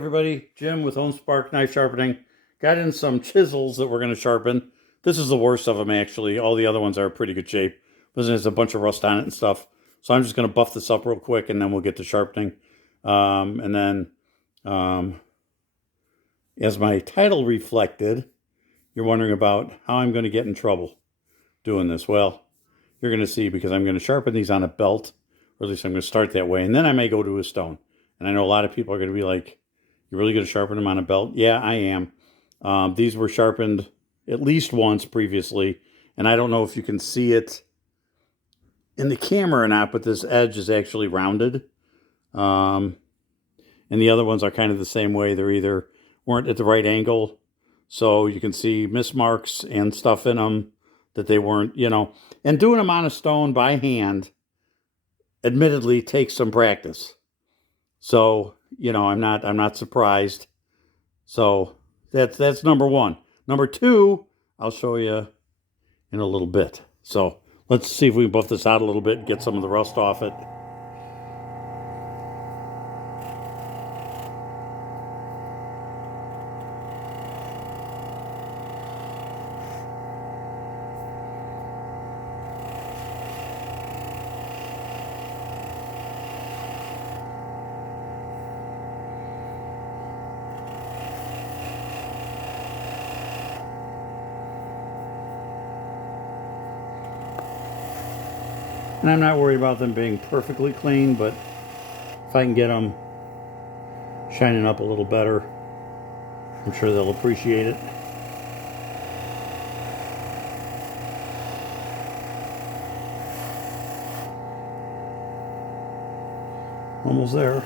everybody, Jim with Home Spark Knife Sharpening. Got in some chisels that we're going to sharpen. This is the worst of them, actually. All the other ones are in pretty good shape. This has a bunch of rust on it and stuff. So I'm just going to buff this up real quick, and then we'll get to sharpening. As my title reflected, you're wondering about how I'm going to get in trouble doing this. Well, you're going to see, because I'm going to sharpen these on a belt, or at least I'm going to start that way, and then I may go to a stone. And I know a lot of people are going to be like, you're really going to sharpen them on a belt? Yeah, I am. These were sharpened at least once previously, and I don't know if you can see it in the camera or not, but this edge is actually rounded. And the other ones are kind of the same way. They're either weren't at the right angle, so you can see mismarks and stuff in them that they weren't, And doing them on a stone by hand, admittedly, takes some practice. So, I'm not surprised. So that's number one. Number two, I'll show you in a little bit. So let's see if we can buff this out a little bit and get some of the rust off it. And I'm not worried about them being perfectly clean, but if I can get them shining up a little better, I'm sure they'll appreciate it. Almost there.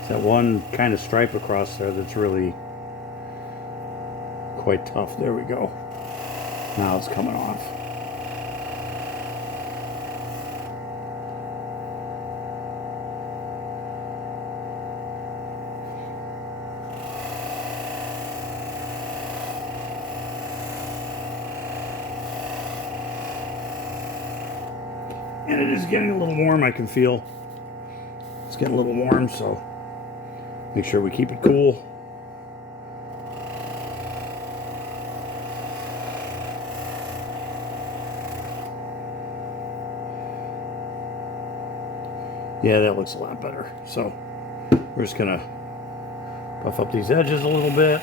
It's that one kind of stripe across there that's really quite tough. There we go. Now it's coming off. And it is getting a little warm, I can feel. It's getting a little warm, so make sure we keep it cool. Yeah, that looks a lot better. So we're just gonna buff up these edges a little bit.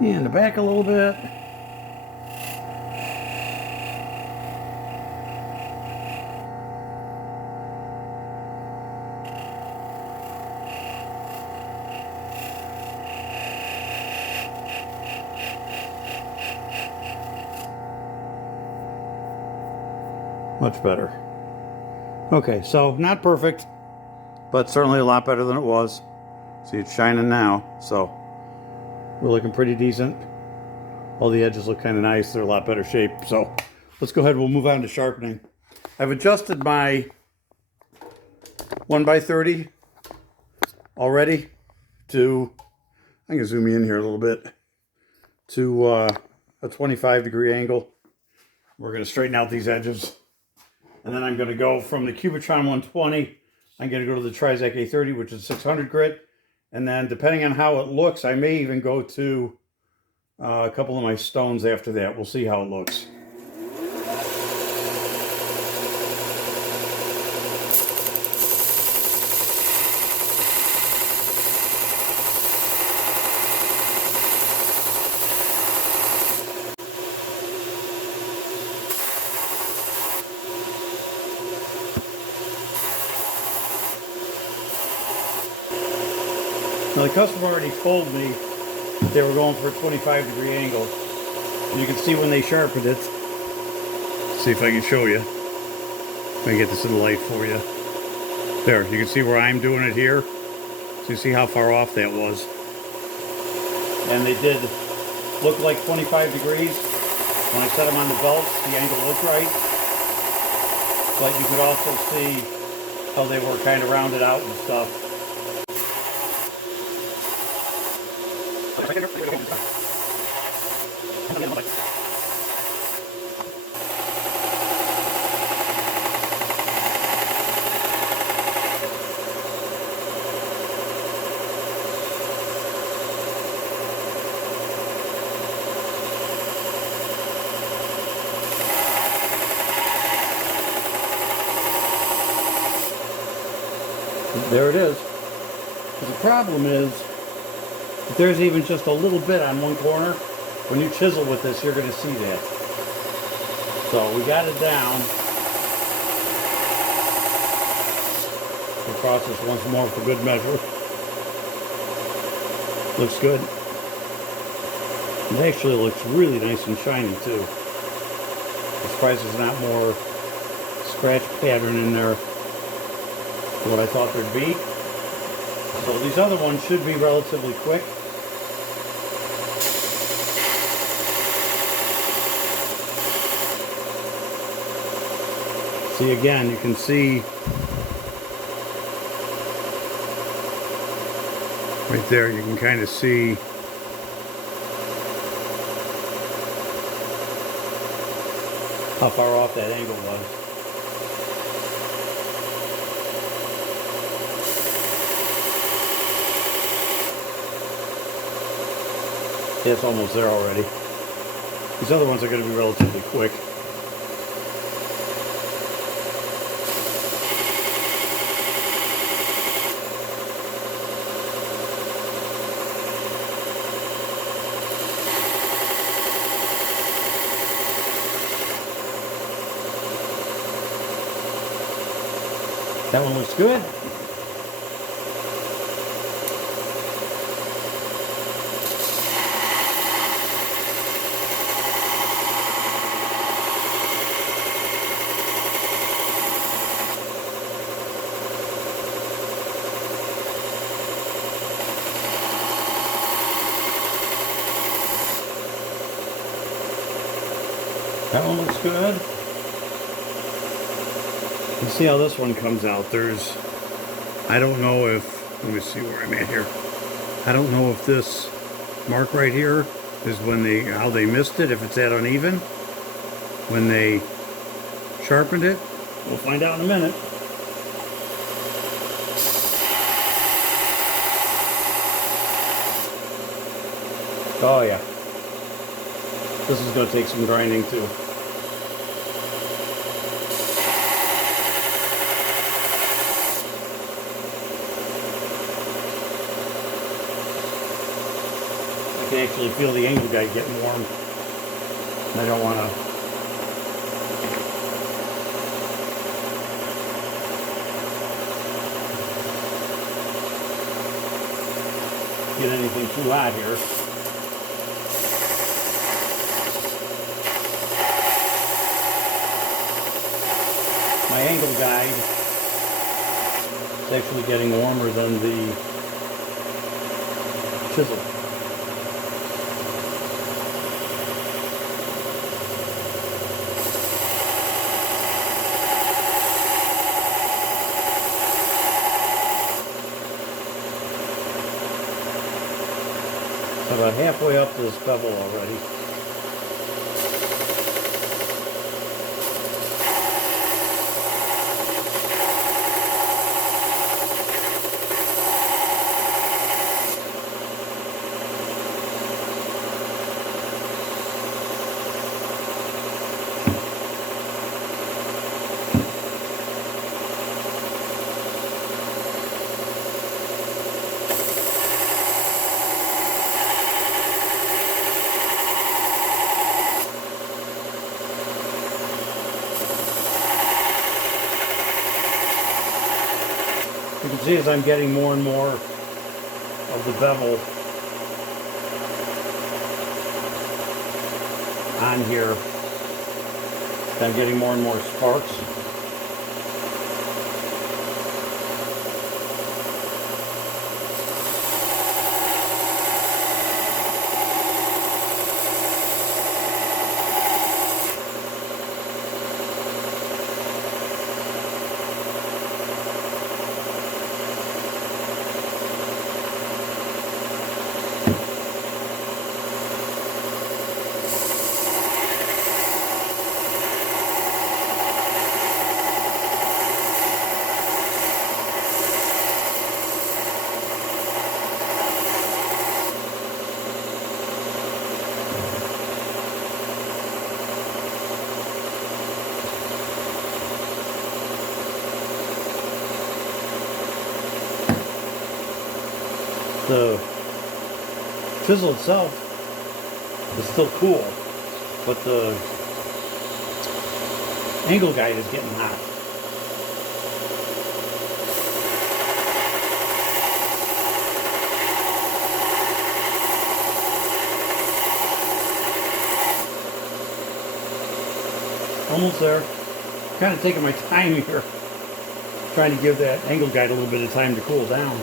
In the back a little bit. Much better. Okay, so not perfect, but certainly a lot better than it was. See, it's shining now, so we're looking pretty decent. All the edges look kind of nice. They're a lot better shape. So let's go ahead. We'll move on to sharpening. I've adjusted my 1x30 already to, I can zoom in here a little bit, to a 25-degree angle. We're going to straighten out these edges. And then I'm going to go from the Cubitron 120. I'm going to go to the Trizac A30, which is 600 grit. And then, depending on how it looks, I may even go to a couple of my stones after that. We'll see how it looks. Now, the customer already told me they were going for a 25-degree angle. And you can see when they sharpened it. See if I can show you. Let me get this in the light for you. There, you can see where I'm doing it here. So you see how far off that was. And they did look like 25 degrees. When I set them on the belt, the angle looked right. But you could also see how they were kind of rounded out and stuff. There it is. But the problem is, if there's even just a little bit on one corner, when you chisel with this, you're going to see that. So we got it down. We'll cross this once more for good measure. Looks good. It actually looks really nice and shiny too. I'm surprised there's not more scratch pattern in there than what I thought there'd be. So these other ones should be relatively quick. See, again, you can see right there, you can kind of see how far off that angle was. Yeah, it's almost there already. These other ones are going to be relatively quick. That one looks good. That one looks good. You see how this one comes out. There's, I don't know if, let me see where I'm at here. I don't know if this mark right here is when they, how they missed it, if it's that uneven. When they sharpened it. We'll find out in a minute. Oh yeah. This is going to take some grinding too. I can actually feel the angle guide getting warm. And I don't want to get anything too hot here. My angle guide is actually getting warmer than the chisel. I'm about halfway up this bevel already. You can see as I'm getting more and more of the bevel on here, I'm getting more and more sparks. The chisel itself is still cool, but the angle guide is getting hot. Almost there. Kind of taking my time here, trying to give that angle guide a little bit of time to cool down.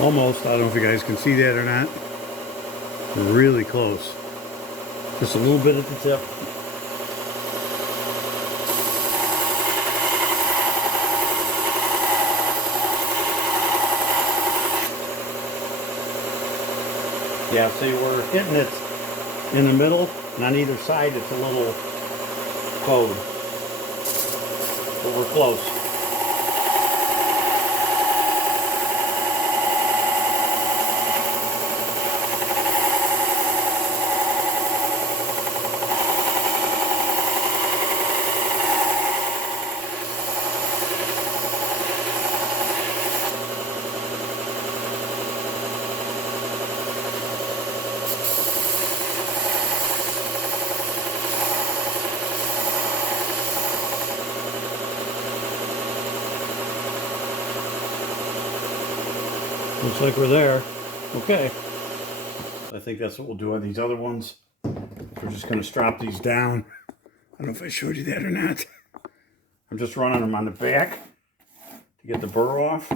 Almost. I don't know if you guys can see that or not. Really close. Just a little bit at the tip. Yeah, see, we're hitting it in the middle, and on either side it's a little bowed. But we're close. Looks like we're there. Okay. I think that's what we'll do on these other ones. We're just going to strap these down. I don't know if I showed you that or not. I'm just running them on the back to get the burr off.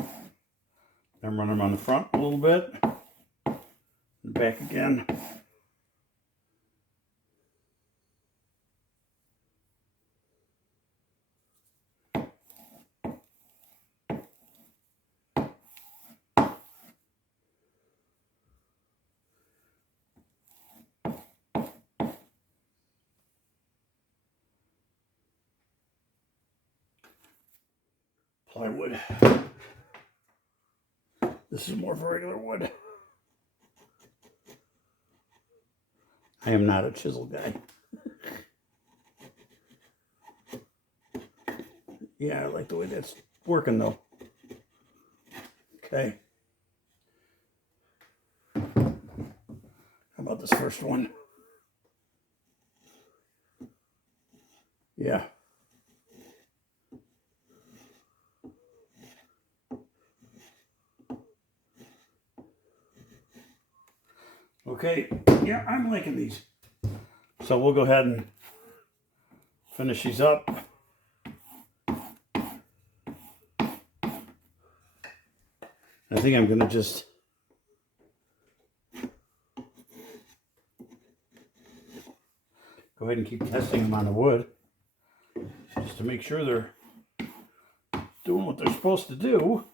I'm running them on the front a little bit. And back again. Plywood. This is more of a regular wood. I am not a chisel guy. Yeah, I like the way that's working though. Okay. How about this first one? Yeah. Okay, yeah, I'm liking these. So we'll go ahead and finish these up. I think I'm going to just go ahead and keep testing them on the wood just to make sure they're doing what they're supposed to do.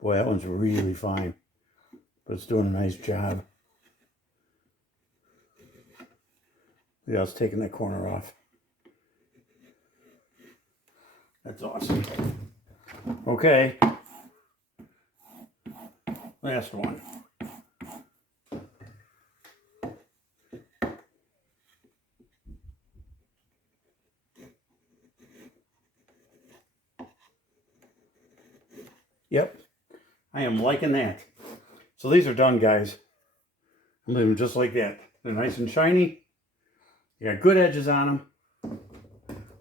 Boy, that one's really fine, but it's doing a nice job. Yeah, it's taking that corner off. That's awesome. Okay. Last one. Yep. I am liking that. So these are done, guys. I'm leaving them just like that. They're nice and shiny. They got good edges on them.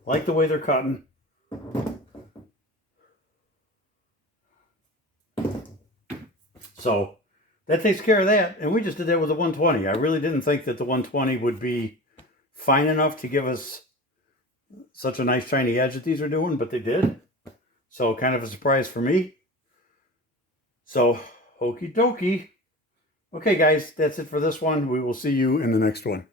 Like the way they're cutting. So that takes care of that. And we just did that with a 120. I really didn't think that the 120 would be fine enough to give us such a nice shiny edge that these are doing, but they did. So kind of a surprise for me. So okie dokie. Okay, guys, that's it for this one. We will see you in the next one.